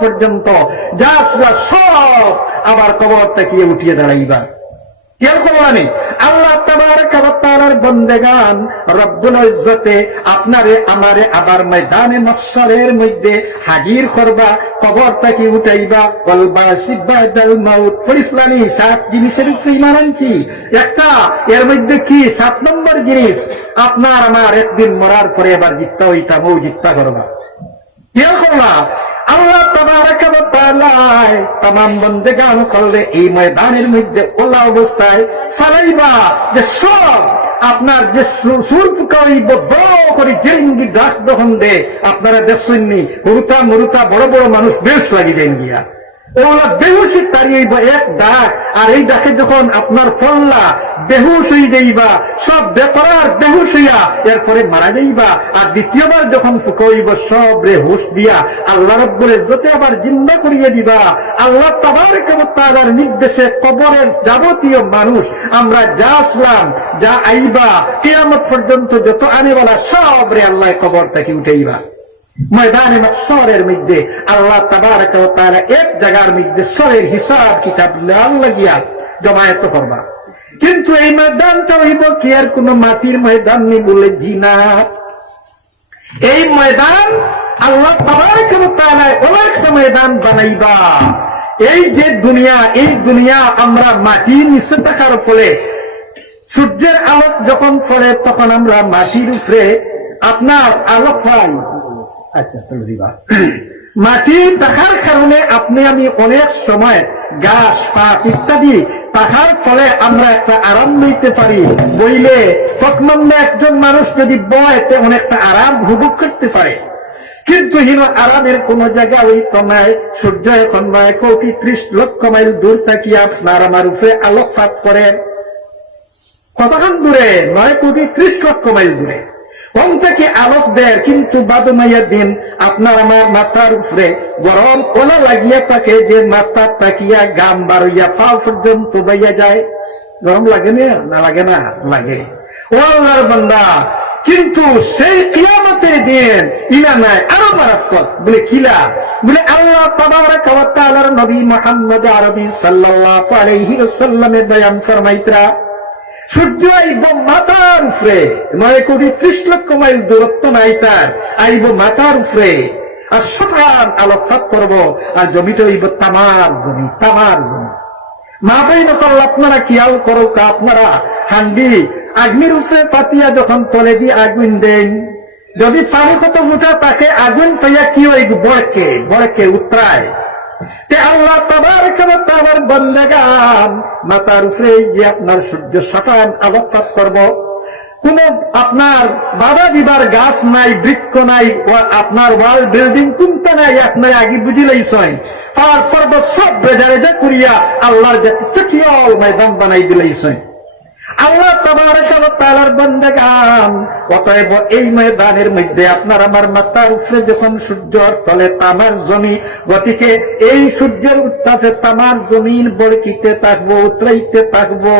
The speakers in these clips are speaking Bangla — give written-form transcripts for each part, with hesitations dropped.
পর্যন্ত যা সব আবার কবর তাকিয়ে উঠিয়ে দাঁড়াইবা। খেয়াল করলানি আল্লাহ তাবারক ওয়া তাআলার বান্দাগান রব্বুল ইজ্জতে আপনারে আমারে আবার ময়দানে মাহশরের মধ্যে হাজির করবা, কবর থেকে উঠাইবা। ওয়াল বাসি বাদাল মাউত ফরিসলানি 7 জিনিসের উপরে ঈমান আনছি। একটা এর মধ্যে কি 7 নম্বর জিনিস, আপনার আমার একদিন মরার পরে আবার জিত্তা হইতা মৌজিত্তা করবা। খেয়াল করলা আল্লাহ তাবারক ওয়া তাআলা तमाम বন্দেগান করলে এই ময়দানের মধ্যে ওলা অবস্থায় সারাইবা যে সব আপনার যে সুর ফুকাই বড় করে জেঙ্গি ডাক দহন দে আপনারা দেখছেননি হুরুতা মুরুতা বড় বড় মানুষ বেশ লাগি দেন গিয়া ওলা বেহুশি তাড়িয়েবা এক ডাক, আর এই ডাকে যখন আপনার ফল্লা বেহুশ হয়ে যাইবা সব বেকরার বেহুশ হইয়া এরপরে মারা যাইবা, আর দ্বিতীয়বার যখন ফুকাইব সব রে হুশ দিয়া আল্লাহ রাব্বুল ইজ্জতে আবার জিন্দা করিয়ে দিবা। আল্লাহ তাবারক ওয়া তাআলার নির্দেশে কবরের যাবতীয় মানুষ আমরা যা আসলাম যা আইবা কিয়ামত পর্যন্ত যত আনেওয়ালা সব রে আল্লাহ কবর থেকে উঠাইবা। ময়দানে মাহশরের মধ্যে আল্লাহ তাবারক ওয়া তাআলা এক জায়গার মধ্যে সরের হিসাব কিতাব লাগিয়া জমায়েত করবা। কিন্তু এই ময়দানটা হইব কি আর কোন মাটির ময়দান নেই বলে জিনা, এই ময়দান আল্লাহ তাবারক ওয়া তাআলা একটা ময়দান বানাইবা। এই যে দুনিয়া, এই দুনিয়া আমরা মাটির নিচে থাকার ফলে সূর্যের আলো যখন পড়ে তখন আমরা মাটির উপরে আপনার আলো পাই। আচ্ছা চলো দিবা মাটি থাকার কারণে আপনি আমি অনেক সময় গাছ পাত ইত্যাদি থাকার ফলে আমরা একটা আরাম নিতে পারি। বইলে তখন একজন মানুষ যদি বয়তে অনেকটা আরাম উপভোগ করতে পারে, কিন্তু হীন আরামের কোন জায়গা ওই তো নাই। সূর্য এখন 9,30,00,000 মাইল দূর থাকিয়া আপনার আমার উপরে আলোকপাত করে। কতক্ষণ দূরে? 9,30,00,000 মাইল দূরে কম থেকে আলোক দেয়, কিন্তু বাদমাইয়া দিন আপনার আমার মাথার উপরে গরম ওলা লাগিয়া থাকে যে মাথা তাকিয়া গাম বারইয়া পাও পর্যন্ত বাইয়া যায়। গরম লাগে না লাগে? না লাগে। ও আল্লাহর বান্দা, কিন্তু সেই কিয়ামতের দিন ইলা নাই আরো মারাত্মক। বলে কিলা? বলে আল্লাহ তাবারক ওয়া তাআলার নবী মুহাম্মদ আরবি সাল্লাল্লাহু আলাইহি ওয়াসাল্লামের বয়ান ফরমাইতরা সূর্য আইব মাথার উপরে 9,30,00,000 মাইল দূরত্ব নাই তার, আইব মাথার উপরে আর সকাল আলোকপাত করব, আর জমিটা হইব তামার জমি, তামার জমি। মা ভাই নকল আপনারা খেয়াল করো, আপনারা হান্ডি আগুনের উপরে পাতিয়া যখন তলে দিয়ে আগুন দেন, যদি পানি কত ফুটা তাকে আগুন পাইয়া কি হইব বড়কে বড়কে উত্তরায়। তে আল্লাহ তাবারক ওয়া তাআলার বান্দাগান মাথার উপরে যে আপনার সূর্য সকাল আলোকপাত করব, কোন আপনার বাধা দিবার গাছ নাই, বৃক্ষ নাই, আপনার ওয়াল বিল্ডিং কোনটা নাই, আপনার আগে বুঝিলেইছেন পার পর্বত সব বেজারেজা করিয়া আল্লাহর যাতে চকিয়াল ময়দান বানাই দিলেইছেন। আল্লাহ তাবারক ওয়া তাআলার বান্দাগান অতএব এই ময়দানের মধ্যে আপনার আমার মাথার উপরে যখন সূর্যের তলে তামার জমি, গতিকে এই সূর্যের উত্তাপে তামার জমিন বড়কিতে থাকবো, উতরাইতে থাকবো।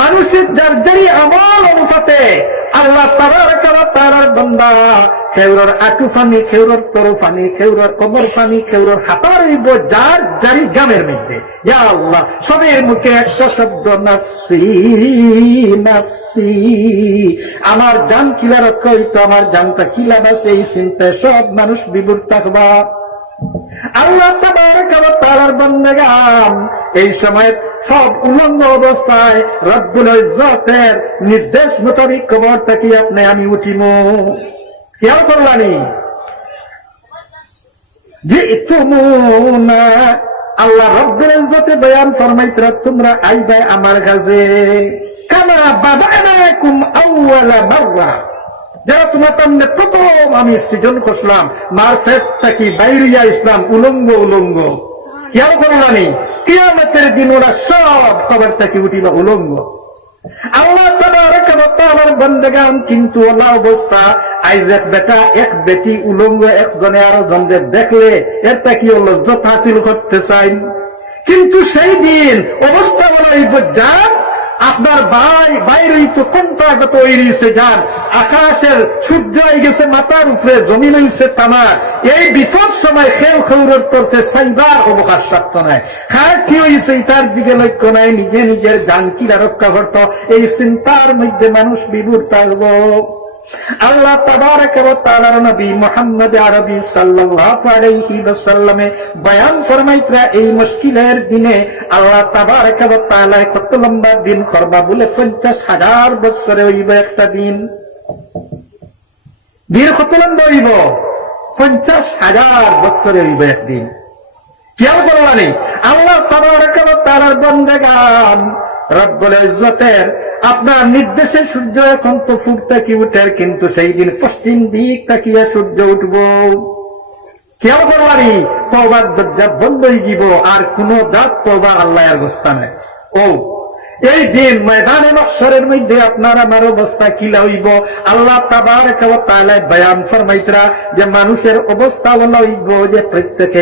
মানুষের যার যারি আমল অনুপাতে আল্লাহ তাবারক ওয়া তাআলার বান্দা খেউরর আটু ফানি, খেউরর তরু ফানি, খেউরর কবর ফানি, খেউরর হাতার হইব যার জারি গামের মধ্যে। ইয়া আল্লাহ, সবের মুখে একটা শব্দ নাফসি নাফসি। আমার জান কিলা রক্ষা হইতো, আমার জানটা কিলা বাসে, এই চিন্তায় সব মানুষ বিভোর থাকবা। আল্লাহ তাবারক ওয়া তাআলার বান্দাগান এই সময় সব উলঙ্গ অবস্থায় রব্বুল ইজ্জতের নির্দেশ মোতাবেক কবর থেকে আপনি আমি উঠিমু। কেউ করলানি যে তুমুনা আল্লাহ রব্বুল ইজ্জতে বয়ান ফরমাইতরা তোমরা আইবা আমার কাছে কামা বাদানাকুম আউওয়ালা মাররা, যারা তোমার সামনে প্রথম আমি সৃজন করলাম মার পেট থেকে বাইরিয়া ইসলাম উলঙ্গ উলঙ্গ। কেউ করলানি কিয়ামতের দিন ওরা সব কবর থেকে উঠিল উলঙ্গ। আল্লাহ তাবারক ওয়া তাআলার বান্দাগান কিন্তু ওলা অবস্থা আইজ এক বেটা এক বেটি উলঙ্গ একজনে আরো জনদের দেখলে এর থেকে লজ্জত হাসিল করতে চাই, কিন্তু সেই দিন অবস্থা বলা যান আপনার বাইরেই তো কোনটা তৈরি হয়েছে যান, আকাশের সূর্য হয়ে গেছে মাথার উপরে, জমিন হয়েছে তামা। এই বিপদ সময় খেউ খৌরের তরফে সাইবার অবকাশ রাখত নাই। খার কি হয়েছে তার দিকে লক্ষ্য নাই, নিজে নিজের জান কিরা রক্ষা করত। এই চিন্তার মধ্যে মানুষ বিভোর থাকব। আল্লাহ তাবারক ওয়া তাআলার নবী মুহাম্মদ আরবী সাল্লাল্লাহু আলাইহি ওয়াসাল্লামে বয়ান ফরমাইতরা এই মুশকিলের দিনে আল্লাহ তাবারক ওয়া তাআলা কত লম্বা দিন করবা বলে 50,000 বছরে হইব একটা দিন। দিন কত লম্বা হইব? 50,000 বছরে হইব একদিন। কেউ বলবানি আল্লাহ তাবারক ওয়া তাআলার বান্দাগান রব্বুল ইজ্জতের আপনার নির্দেশে সূর্য এখন তো ফুক তাকি উঠে, কিন্তু সেই দিন পশ্চিম দিক তাকিয়া সূর্য উঠব। কেউ করবানি তওবার দরজা বন্ধ হয়ে যাব, আর কোন দাঁত তওবা আল্লাহর অবস্থা নাই। ও এই দিন ময়দানে মাহশরের মধ্যে আপনার আমার অবস্থা কিলা হইব? আল্লাহ তাবারক ওয়া তাআলা বয়ান ফরমাইতরা যে মানুষের অবস্থা হলো হইব যে প্রত্যেকে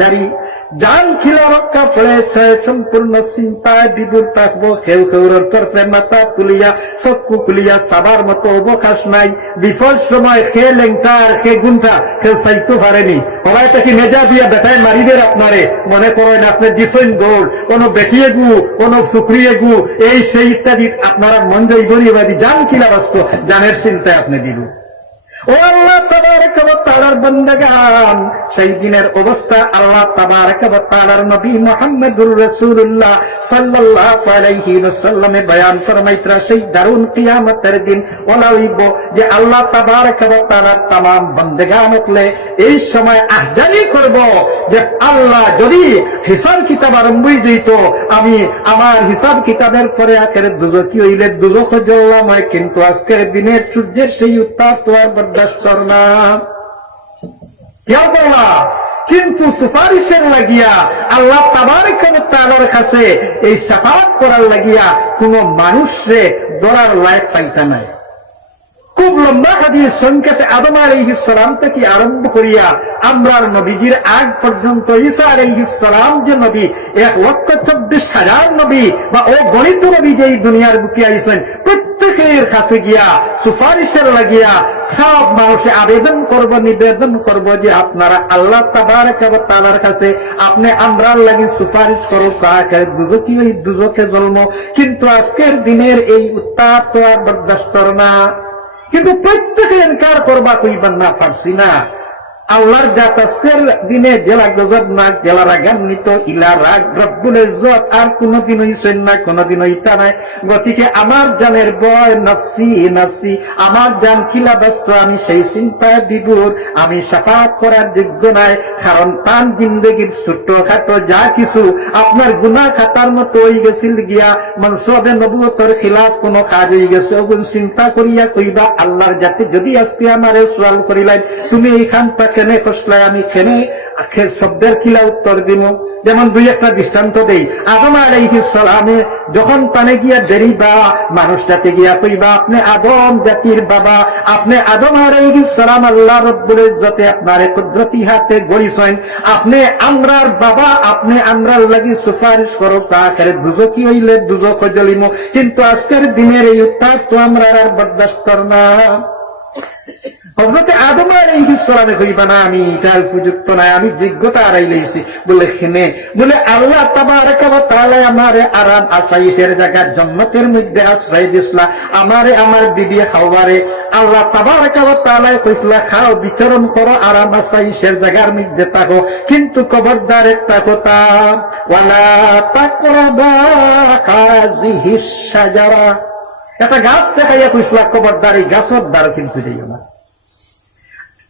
জারি জান খিলা রক্ষা পড়ে সম্পূর্ণ চিন্তায় বিদুর থাকবো। কেউ কেউর তরফে মাথা তুলিয়া চক্ষু খুলিয়া সাবার মতো অবকাশ নাই। বিপদ সময় খে লেংটার খে গুন্টা কেউ চাইতে পারেনি। সবাই তাকে মেজা দিয়া বেটায় মারিদের আপনারে মনে করেন আপনি দিছেন গোল, কোন বেটিয়ে গু, কোন শুক্রিয়ে গু, এই সেই ইত্যাদি আপনারা মন যাইবাদি জান খিলা বাস্ত জানের চিন্তায় আপনি দিলু। ও আল্লাহ তাবারক ওয়া তাআলার বান্দাগান, সেই দিনের অবস্থা আল্লাহ তাবারক ওয়া তাআলার নবী মুহাম্মদুর রাসূলুল্লাহ সাল্লাল্লাহু আলাইহি ওয়াসাল্লামে বয়ান ফরমাইতরা সেই দারুন কিয়ামতের দিন ওলা হইব যে আল্লাহ তাবারক ওয়া তাআলার तमाम বান্দাগান হলে এই সময় আহজানি করব যে আল্লাহ যদি হিসাব কিতাব আরম্ভ হয়ে যেত, আমি আমার হিসাব কিতাবের পরে আখেরের দুজকি হইলে দুজক জ্বললাম হয়, কিন্তু আজকের দিনের সূর্যের সেই উত্তাপ তো আর বরদাস্ত করো না। কেউ করবা কিন্তু সুপারিশের লাগিয়া আল্লাহ তাবারক ওয়া তাআলার কাছে এই শাফাআত করার লাগিয়া কোন মানুষে ধরার লায়ক পাইতা নাই। খুব লম্বা হাদিস সংক্ষেপে আদম আলাইহিস সালাম থেকে আরম্ভ করিয়া আমরার নবীজির আগ পর্যন্ত ঈসা আলাইহিস সালাম যে নবী 1,24,000 নবী বা ও গণিত নবী যে দুনিয়ার বুকে আইছেন, প্রত্যেকের কাছে গিয়া সুপারিশের লাগিয়া সব মানুষে আবেদন করব, নিবেদন করব যে আপনারা আল্লাহ তাবারক ওয়া তাআলার কাছে আপনি আমরার লাগি সুপারিশ করো, কাকের দুজকি ওই দুজকে জন্ম। কিন্তু আজকের দিনের এই উত্তাপ তো আর বরদাস্ত না। কিন্তু প্রত্যেকে ইনকার করবা কইবার না পারছি না। আল্লাহর জাত আজকের দিনে জেলা গজব না, জেলা রাগান্বিত ইলা রাগ রব্বুল ইজ্জত আর কোনদিন হইছেন না, কোনদিন হইতা নাই। গতিকে আমার জানের ভয় নফসি নফসি, আমার জান কিলা ব্যস্ত, আমি সেই চিন্তায় বিভোর, আমি শাফাআত করার যোগ্য নাই। কারণ তান জিন্দেগির ছোট্ট খাটো যা কিছু আপনার গুনাহ খাতার মতো হয়ে গেছিল গিয়া মনসবে নবুয়তের খিলাফ কোন কাজ হয়ে গেছে, ওগুন চিন্তা করিয়া কইবা আল্লাহর জাতি যদি আজকে আমারে সওয়াল করিলেন তুমি এইখান কেনে খসলাই, আমি খেনে আখের শব্দের কিলা উত্তর দিব। যেমন দুই একটা দৃষ্টান্ত দেই। আদম আলাইহিস সালামে যখন পানে গিয়া দেরিবা মানুষ জাতি গিয়া কইবা আপনি আদম জাতির বাবা, আপনি আদম আলাইহিস সালাম আল্লাহ রব্বুল ইজ্জতে আপনারে কুদরতি হাতে গড়িছেন, আপনি আমরার বাবা, আপনি আমরার লাগি সুপারিশ করো, আখেরে দুজকি হইলে দুজক জ্বলিমু। কিন্তু আজকের দিনের এই উত্তাপ তো আমরা আর বরদাস্ত না। হযরতে আদম আলাইহিস সালামে কইবা না আমি এটার উপযুক্ত নাই, আমি যোগ্যতা হারাই লইছি বলে খেনে বলে আল্লাহ তাবারক ওয়া তাআলা আমারে আরাম আসাইশের জায়গা জান্নাতের মধ্যে আশ্রয় দিছলা, আমারে আমার বিবি হাওয়ারে আল্লাহ তাবারক ওয়া তাআলা কইছলা খাও বিচরণ করো আরাম আসাইশের জায়গার মধ্যে থাকো, কিন্তু খবরদার একটা কথা, ওয়ালা তাকরাবা হাযিহিস শাজারা, একটা গাছ দেখাইয়া কইছলা খবরদার এই গাছের দ্বার কিন্তু যাইও না।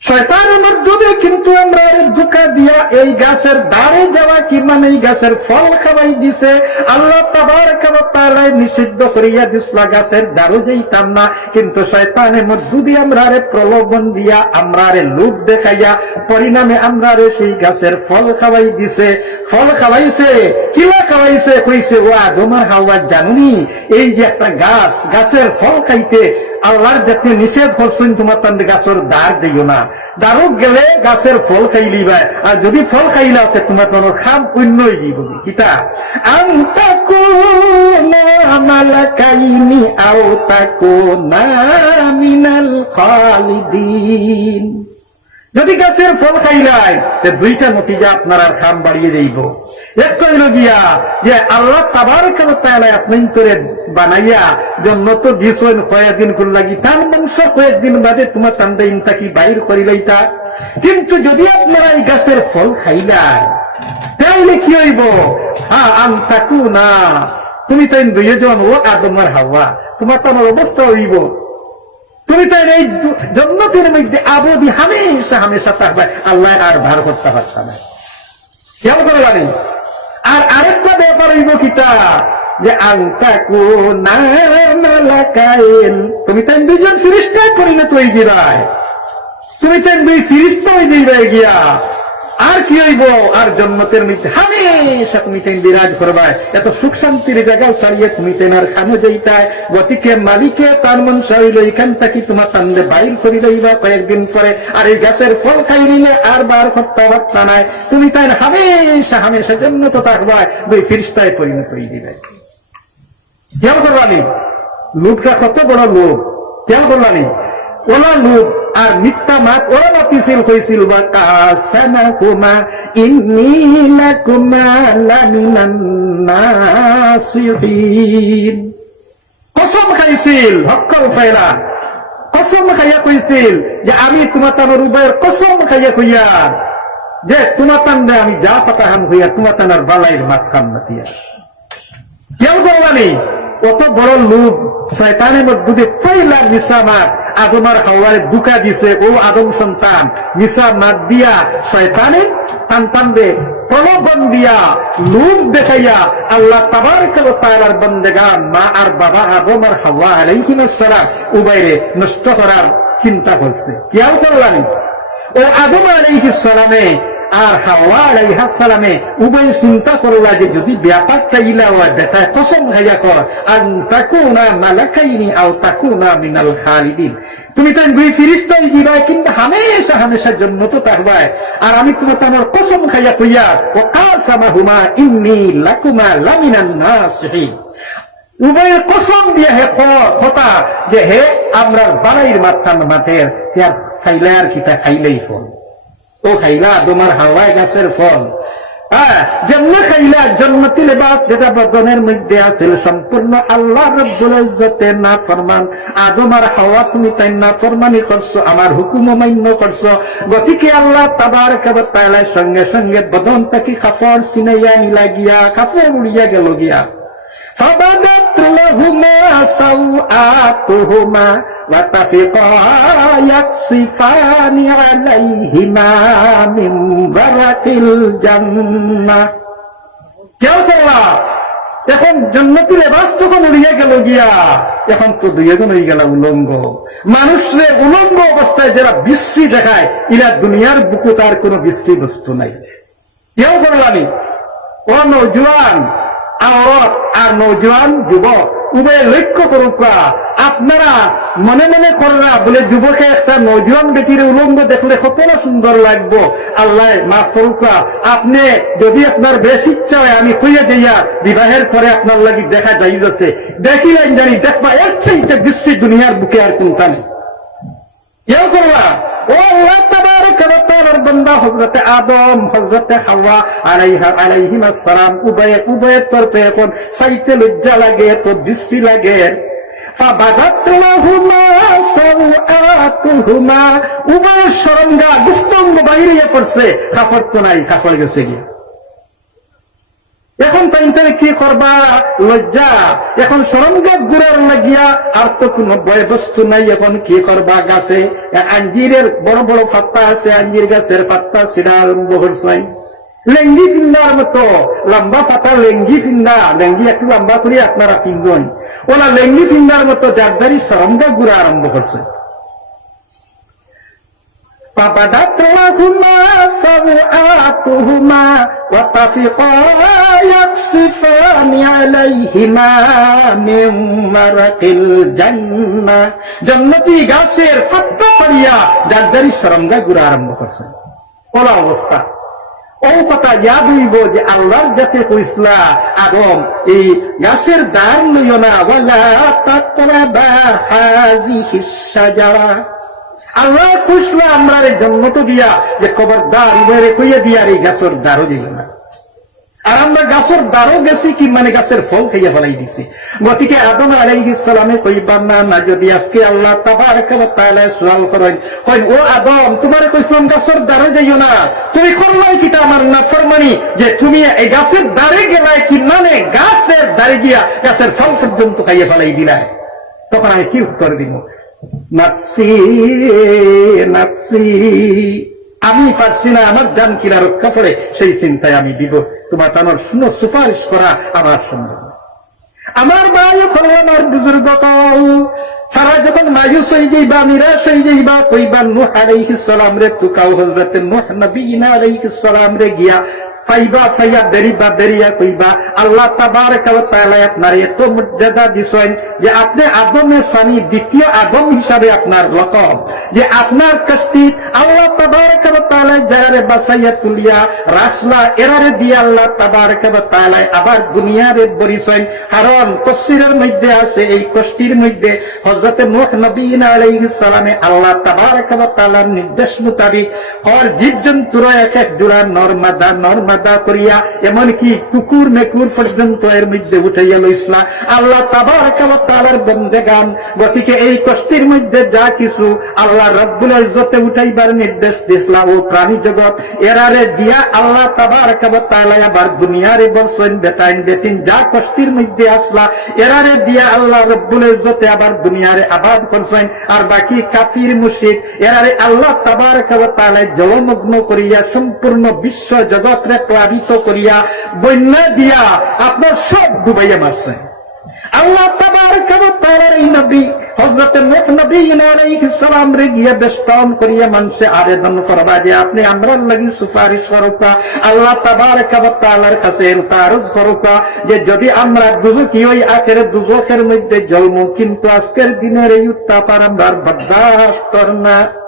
শয়তানের মাধ্যমে কিন্তু আমরা ধোঁকা দিয়া এই গাছের দ্বারে যাওয়া কি মানে এই গাছের ফল খাওয়াই দিছে। আল্লাহ তাবারক ওয়া তাআলা নিষিদ্ধ করিয়া দিছলা গাছের দ্বারে যাইতাম না, কিন্তু শয়তানের মধ্যে আমরা প্রলোভন দিয়া আমরা লোভ দেখাইয়া পরিণামে আমরা সেই গাছের ফল খাওয়াই দিছে। ফল খাওয়াইছে কিলা খাওয়াইছে কইছে ও আদম আর হাওয়া জানুনি এই যে একটা গাছ, গাছের ফল খাইতে আল্লাহর যাতে নিষেধ করছেন তোমার তান্ডে গাছের দ্বার দিও না, দ্বারও গেলে গাছের ফল খাইলি ভাই, আর যদি ফল খাইলা তোমার তোমার খাম অন্যই দিব কিতা মালাকাইনি আও তাকুনা মিনাল খালিদিন। যদি গাছের ফল খাইলাই দুইটা নতিজা আপনারা খাম বাড়িয়ে যাইব। এক কইল গিয়া যে আল্লাহ তাবারক ওয়া তাআলা আপনি করে বানাইয়া জন্নত দিছেন কয়েকদিন কোন লাগি তার বংশ কয়েকদিন বাদে তোমার তান্ডা ইনতাকি বাইর করিলাইতা। কিন্তু যদি আপনারা এই গাছের ফল খাইলাই তাইলে কি হইব? আনতাকুনা, তুমি তাই দুইজন ও আদম আর হাওয়া, তোমার তো আমার অবস্থা হইব, তুমি তাই এই জন্নতের মধ্যে আবদি হামেশা হামেশা থাকবে, আল্লাহ আর ভার করতে পারছে না। কেমন করে জানি? আর আরেকটা ব্যাপার হইব কিতা যে আনতাকুনা মালাকাইন, তুমি তাই দুইজন ফেরেশতায় পরিণত হয়ে যাবে, তুমি তাই দুই ফেরেশতা হয়ে যাবে গিয়া। আর কি হইব? আর জন্নতের মধ্যে হামেশা তুমি তাই বিরাজ করবা, এত সুখ শান্তির জায়গাও ছাড়িয়ে তুমি তাই আর খানো যাইতায়। গতিকে মালিকে তার মন চাইল এখান থেকে তোমার তান্ডে বাইর করি লইবা কয়েকদিন পরে, আর এই গাছের ফল খাই নিলে আর বার করতে পারতা নাই, তুমি তাই হামেশা হামেশা জন্নত থাকবা, দুই ফেরেশতায় পরিণত হয়ে দিবে। কেমন করবানি? লোকটা কত বড় লোক, কেমন করবানি? ওলা লোক আর মিথ্যা মাত ওরা বাতিছিল হয়েছিল কসম খাইছিল হক্কল ফাইলা, কসম খাইয়া কইছিল যে আমি তোমার তানোর উবায়ের কসম খাইয়া কইয়া যে তোমার তান্ডে আমি যা পাতা হাম হইয়া তোমার তানার বালাইয়ের মাত খাম নাতিয়া। কেউ করবানি? অত বড় লোক শয়তানের মধ্যে ফয়লা মিশা মাত আদম আর হাওয়ারে দুকা দিছে, ও আদম সন্তান মিশা মাত দিয়া শয়তানে টানটানবে প্রলোভন দিয়া লোভ দেখাইয়া আল্লাহ তাবারক ওয়া তাআলার বান্দেগান মা আর বাবা আদম আর হাওয়া আলাইহিস সালাম উভয়ে নষ্ট করার চিন্তা করছে। কেউ করলানি? ও আদম আলাইহিস সালামে আর হাওয়া আলাইহিস সালামে উভয় চিন্তা করলা যে যদি ব্যাপারটা ইলা হয় বেটা কসম খাইয়া কর আন তাকুনা মালাকাইনি আও তাকুনা মিনাল খালিদিন, তুমি তো দুই ফেরেশতা দিবা কিন্তু হামেশা হামেশা জন্নত থাকবাই, আর আমি তোমার আমার কসম খাইয়া কইয়া ও কাসামাহুমা ইন্নী লাকুমা লামিনান নাসিহিন, উভয়ের কসম দিয়ে হে কথা যে হে আমরা বাড়াইর মাথার মাথের তার খাইলে আর কিতা খাইলেই ফল, ও খাইলা তোমার হাওয়ায় গাছের ফল, যেমন খাইলা জন্নতি লেবাস যেটা বদনের মধ্যে আছে সম্পূর্ণ আল্লাহ রাব্বুল ইজ্জতের নাফরমান আদম আর হাওয়া, তুমি তাই নাফরমানি করছো, আমার হুকুম অমান্য করছো। গতিকে আল্লাহ তাবারক ওয়া তাআলার সঙ্গে সঙ্গে বদন থেকে কাপড় ছিনাইয়া নিলা গিয়া, কাপড় উড়িয়া গেল গিয়া। فبدت لهما سوآتهما وطفقا يخصفان عليهما من ورق الجنة। কেউ করলা? এখন জন্নতি লেবাস তখন উড়িয়ে গেল গিয়া, এখন তো দুইজন হয়ে গেল উলঙ্গ। মানুষরে উলঙ্গ অবস্থায় যারা বিশ্রী দেখায় ইলা দুনিয়ার বুকু তার কোন বিশ্রী বস্তু নাই। কেউ করলানি? ও নওজোয়ান আওয়াত আর নওজোয়ান যুবক উভয় লক্ষ্য করুকা, আপনারা মনে মনে কররা বলে যুবকে একটা নওজোয়ান বেটির উলঙ্গ দেখলে কত না সুন্দর লাগবো, আল্লাহ মাফ করুকা। আপনি যদি আপনার বেশ ইচ্ছা হয় আমি কইয়া যাইয়া বিবাহের পরে আপনার লাগি দেখা যাইতেছে, দেখিলেন জানি দেখবা এর চাইতে বিশ্রী দুনিয়ার বুকে আর কোনটা নেই। কেউ করবা? ও আল্লাহ তাবারক ওয়া তাআলার বান্দা হযরতে আদম হযরতে হাওয়া আলাইহিস সালাম উভয়ের তরফে এখন চাইতে লজ্জা লাগে, তো বিশ্রী লাগে। ফাবাদাত লাহুমা সাওআতুহুমা, উভয়ের শরমগা গুপ্তঙ্গ বাইরে পড়ছে, কাপড় তো নাই, কাপড় গেছে গিয়া। এখন তাই কি করবা? লজ্জা। এখন শরমগাত গুড়ার লাগিয়া আর তো কোন বয় বস্তু নাই, এখন কি করবা? গাছে আঞ্জিরের বড় বড় পাত্তা আছে, আঞ্জির গাছের পাত্তা ছিঁড়া আরম্ভ করছে, লেঙ্গি ফিন্দার মতো লম্বা পাতা, লেঙ্গি ফিন্দা, লেঙ্গি একটু লম্বা করে আপনারা ফিন্দন, ওরা লেঙ্গি ফিন্দার মতো জারদারি শরমগাত গুড়া আরম্ভ করছে। فبدت لهما سوآتهما وطفقا يخصفان عليهما من ورق الجنة জান্নাতি গাছের পাতা পড়িয়া যাদের শরমগা গুড়া আরম্ভ করছে ওলা অবস্থা ও কথা ইয়াদ হইব যে আল্লাহর যাতে কইসলা আদম এই গাছের দ্বার লইও না ওয়ালা তাকরাবা হাযিহিস শাজারা আল্লাহ খুশলা আমরা জন্মত দিয়া যে খবরদার ইবারে কইয়া দিয়া এই গাছের দ্বারও দিল না আর আমরা গাছের দ্বারও গেছি কি মানে গাছের ফল খাইয়া ফেলাই দিছি গতিকে আদম আলাইহিস সালামে কইবার না যদি আজকে আল্লাহ তাবারaka ওয়া তাআলা সুয়াল করেন কই ও আদম তোমারে কইছিলাম গাছের দ্বারে যাইও না তুমি করলাই কিটা আমার নাফরমানি যে তুমি এই গাছের দ্বারে গেলাই কি মানে গাছের দ্বারে গিয়া গাছের ফল পর্যন্ত খাইয়া ফেলাই দিলাই তখন আমি কি উত্তর দিব নাফসি নাফসি আমি পারছি না আমার জান কিনা রক্ষা করে সেই চিন্তায় আমি দিব তোমার তানোর শুনো সুপারিশ করা আমার সম্ভব না আমার ভাই হল আমার বুজুর্গ সারা যখন মায়ুস হয়ে যাইবা নিরাশ হয়ে যাইবা কইবা নূহ আলাইহিস সালাম রে তুকাও হযরত নূহ নবীনা আলাইহিস সালাম রে গিয়া ফাইবা ফাইয়া বেরিবা বেরিয়া কইবা আল্লাহ তাবারaka ওয়া তাআলা আপনার এত মর্যাদা দিছেন যে আপনি আদমের সানি দ্বিতীয় আদম হিসাবে আপনার লকব যে আপনার কষ্টি আল্লাহ তাবারaka ওয়া তাআলা যারে বাসাইয়া তুলিয়া রাসলা এরারে দিয়ে আল্লাহ তাবারaka ওয়া তাআলা আবার দুনিয়ারে বরিছেন কারণ তাফসীরের মধ্যে আছে এই কষ্টির মধ্যে হযরত নূহ নবীনা আলাইহিস সালামে আল্লাহ তাবারaka ওয়া তাআলার নির্দেশ মোতাবেক আর জীবজন্তুরা এক এক জোড়া নরমাদা করিয়া এমনকি কুকুর মেকুর পর্যন্ত এর মধ্যে উঠাইয়া লইসলা আল্লাহ তাবারaka ওয়া তাআলার বন্দেগান গতিকে এই কষ্টের মধ্যে যা কিছু আল্লাহ রব্বুল ইজ্জতে উঠাইবার নির্দেশ দিছলা ও প্রাণী জগৎ এরারে দিয়া আল্লাহ তাবারaka ওয়া তাআলা আবার দুনিয়ারে বলছেন বেটাইন বেটিন যা কষ্টের মধ্যে আসলা এরারে দিয়া আল্লাহ রব্বুল ইজ্জতে আবার দুনিয়ারে আবাদ করছেন আর বাকি কাফির মুশরিক এরারে আল্লাহ তাবারaka ওয়া তাআলা জলমগ্ন করিয়া সম্পূর্ণ বিশ্ব জগৎরে প্লাবিত করিয়া বন্যা দিয়া আপনার সব ডুবাইয়া মারছেন আল্লাহ তাবারaka ওয়া তাআলার এই নবী হযরত নূহ নবীনা আলাইহিস সালাম রে গিয়া বেষ্টন করিয়া মানুষে আবেদন করবা যে আপনি আমরার লাগি সুপারিশ করুকা আল্লাহ তাবারaka ওয়া তাআলার কাছে আরজ করুকা যে যদি আমরা দুজকি ওই আখেরে দুজকের মধ্যে জন্ম কিন্তু আজকের দিনের এই উত্তাপ আমরা বরদাস্ত করব না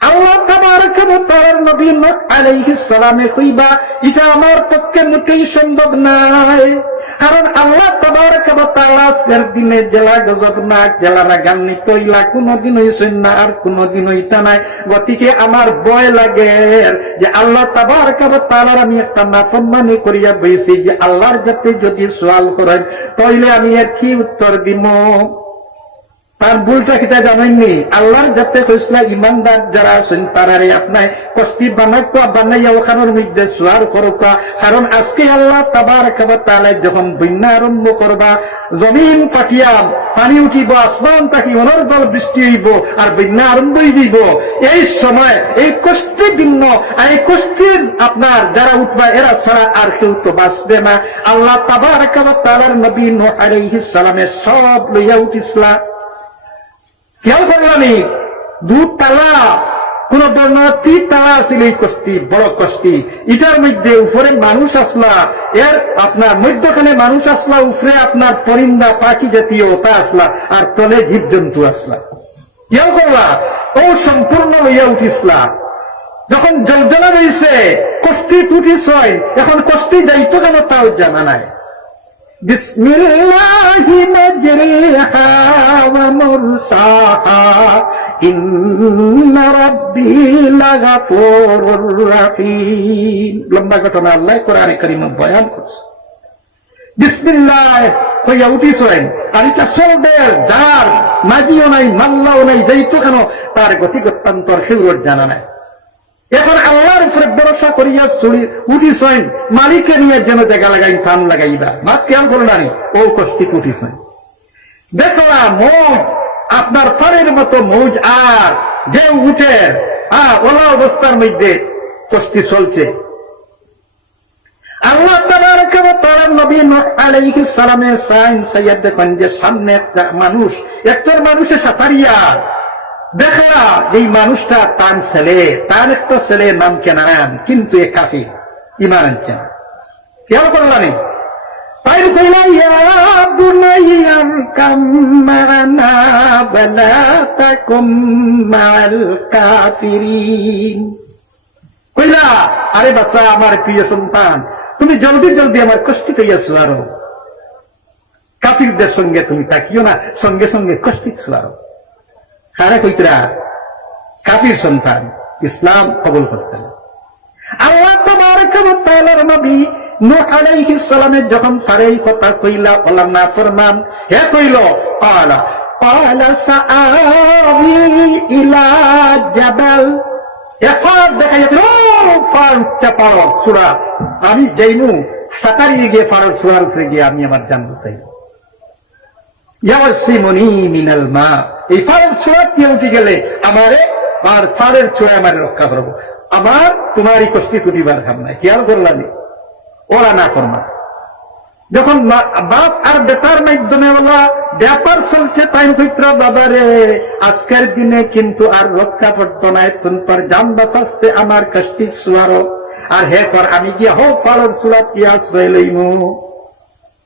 আল্লাহ তাবারaka ওয়া তাআলার নবী নূহ আলাইহিস সালামে কইবা এটা আমার পক্ষে মোটেই সম্ভব নয় কারণ আল্লাহ তাবারaka ওয়া তাআলা আজকের দিনে জেলা গজব না জেলা রাগান্বিত হইলা কোনদিন হইছেন না আর কোনদিন হইতা নাই গতিকে আমার ভয় লাগে যে আল্লাহ তাবারaka ওয়া তাআলার আমি একটা নাফরমানি করিয়া বইছি যে আল্লাহর যাতে যদি সওয়াল করেন তাইলে আমি এর কি উত্তর দিব তার ভুলটা কিটা জানেননি আল্লাহর যাতে কইসলা ইমানদার যারা আছেন তারারে আপনার কষ্টি বানাইয়া ওখানের মধ্যে সোয়ার করুকা কারণ আজকে আল্লাহ তাবারaka ওয়া তাআলা যখন বন্যা আরম্ভ করবা জমিন ফাটিয়া পানি উঠিব আসমান থাকি অনর্গল বৃষ্টি হইব আর বন্যা আরম্ভ হয়ে যাইব এই সময় এই কষ্টের ভিন্ন আর এই কষ্টের আপনার যারা উঠবা এরা ছাড়া আর কেউ তো বাঁচবে না আল্লাহ তাবারaka ওয়া তাআলার নবী নূহ আলাইহিস সালামের সব লইয়া উঠিসলা খেয়াল করলামি 2 তালা কোন ধরনের 3 তালা ছিল এই কষ্টি বড় কষ্টি এটার মধ্যে উপরে মানুষ আসলা এর আপনার মধ্যখানে মানুষ আসলা উপরে আপনার পরিন্দা পাখি জাতীয় তা আসলা আর তলে জীবজন্তু আসলা খেয়াল করলা ও সম্পূর্ণ লইয়া উঠিসলা যখন জলজলা রয়েছে কষ্টি উঠিস এখন কষ্টি যাইতো কেন তাও জানা নাই বিসমিল্লাহি মাজরিহা ওয়া মুরসাহা ইন্না রাব্বি লাগাফুরুর রহিম লম্বা ঘটনা আল্লাহ কোরআনে কারীমে বয়ান করছে বিসমিল্লাহ কইয়া উঠিছেন আর এটা সলদের যার মাজিও নাই মাল্লাও নাই যাইতো কেন তার গতি গত্যান্তর সেগুলোর জানা নাই এখন আল্লাহর উপরে ভরসা করিয়া উঠিছেন মালিককে নিয়ে যেন দেখা লাগাই টান লাগাইবা মাত খেয়াল করো না ও কষ্টি উঠিছেন দেখলাম মৌজ আপনার ফারের মতো মৌজ আর যে উঠে ওলা অবস্থার মধ্যে কষ্টি চলছে আল্লাহ তাবারaka ওয়া তাআলা নবী নূহ আলাইহিস সালামের সাইন সাইয়্যদ দেখেন যে সামনে একটা মানুষ একজন মানুষের সাতারিয়া দেখলা এই মানুষটা তার ছেলে, তার একটা ছেলে নাম কেনান, কিন্তু এ কাফির, ইমান আনছে না। খেয়াল করলা নেই? তাই কইলা ইয়া বুনাইয়ার কাম্মানা ওয়ালা তাকুম মাল কাফিরিন। কইলা আরে বাচ্চা, আমার প্রিয় সন্তান, তুমি জলদি জলদি আমার কষ্ট কইয়াছো, আরো কাফিরদের সঙ্গে তুমি থাকিও না, সঙ্গে সঙ্গে কষ্টিত আরো। কারে কইতরা? কাফির সন্তান ইসলাম কবুল করছেন। আল্লাহ তাবারাকা ওয়া তাআলার নবী নূহ আলাইহিস সালামের যখন তার এই কথা কইলা, বললাম না ফরমান, হে কইল আলা আলা সাআবি ইলা জাবাল, এফার দেখা যাচ্ছে ও ফার উচ্চা পাড় সূরা, আমি যাইমু সাঁতারিয়ে গিয়ে ফাড়ের সূরার উপরে গিয়ে আমি আমার জান বাঁচাইব। ইয়াসিমুনি মিনাল মা, এই ফাড়ের সূরা দিয়ে উঠে গেলে আমারে আর ফাড়ের চূড়ায় আমারে রক্ষা করবো, আমার তোমারই কষ্টি তুলিবার খাম নাই। খেয়াল করলাম, ওরা না ফরমান। যখন বাপ আর বেটার মাধ্যমে ওলা ব্যাপার চলছে, তাই পবিত্র বাবারে আজকের দিনে কিন্তু আর রক্ষা পড়তো না, তোর জান বাঁচাতে আমার কষ্টি সুয়ারো, আর হে কর আমি গিয়া হো ফাড়ের চূড়া তিয়াস হয়ে লইমু।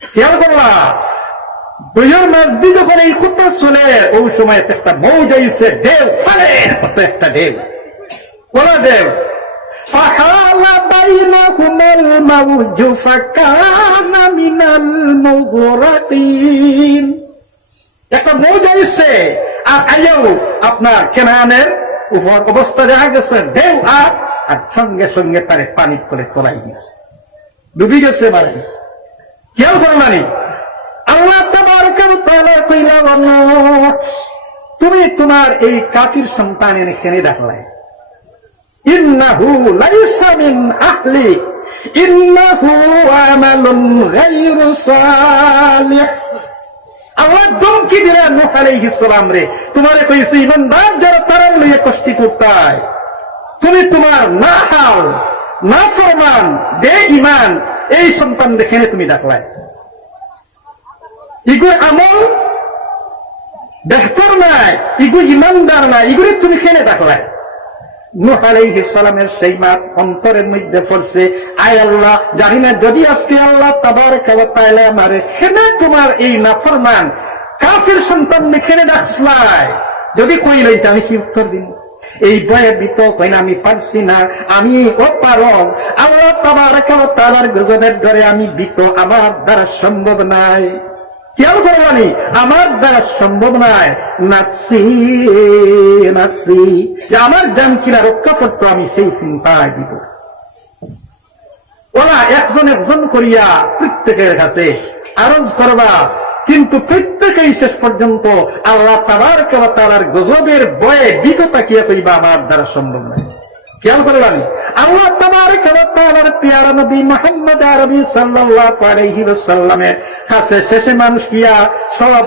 খেয়াল করলা, দুইয়ের মাঝদি যখন এই খুঁটা চলে, ওই সময় একটা মৌজ আইছে, ঢেউ ফাড়ের কত একটা ঢেউ, বলা ঢেউ। فحال بينهما الموج فكان من المغرقين। একটা মৌজ আইছে, আর আইয়াও আপনার কেনানের উপর অবস্থা দেখা গেছে ঢেউ, আর সঙ্গে সঙ্গে তারে পানির তলে তোলাই গেছে, ডুবি গেছে, মারা গেছে। কেউ করলানি। আল্লাহ তাবারাকা ওয়া তাআলা কইলা, তুমি তোমার এই কাফির সন্তানের এখানে ডাকলাই, ইন্নাহু লাইসা মিন আহলি ইন্নাহু আমালুন গায়রু সালিহ। আল্লাহ ধমকি দিলেন নূহ আলাইহিস সালাম রে, তোমারে কইছে ইমানদার যারা তারা লইয়া কষ্টি করতায়, তুমি তোমার না হাল না ফরমান বে ঈমান এই সন্তান দেখে তুমি ডাকলাই, ইগো আমল বেহতর নাই, ইগো ইমানদার নাই, ইগুলি তুমি কেনে ডাকলাই। নূহ আলাইহিস সালামের সেই মাত অন্তরের মধ্যে পড়ছে, আয় আল্লাহ, জানি না যদি আজকে আল্লাহ তাবারাকা ওয়া তাআলা আমারে খেনে তোমার এই নাফরমান কাফির সন্তান খেনে ডাকলাই, যদি কই লইতে আমি কি উত্তর দিন? এই ভয়ে ভীত কইনা আমি পারছি না, আমি অপারগ, আল্লাহ তাবারাকা ওয়া তাআলার গজবের ডরে আমি ভীত, আমার দ্বারা সম্ভব নাই। কেউ করবানি, আমার দ্বারা সম্ভব নাই, নাফসি নাফসি, যে আমার জান কিনা রক্ষা করতো আমি সেই চিন্তায় দিব। ওরা একজন একজন করিয়া প্রত্যেকের কাছে আরজ করবা, কিন্তু প্রত্যেকেই শেষ পর্যন্ত আল্লাহ তাবারাকা ওয়া তাআলার গজবের ভয়ে ভীত তাকিয়া কইবা আমার দ্বারা সম্ভব নাই। খেয়াল করবানি, আল্লাহ তাবারাকা ওয়া তাআলার প্যারা নবী মুহাম্মদ আরবি সাল্লাল্লাহু আলাইহি ওয়াসাল্লামের কাছে শেষে মানুষ গিয়া সব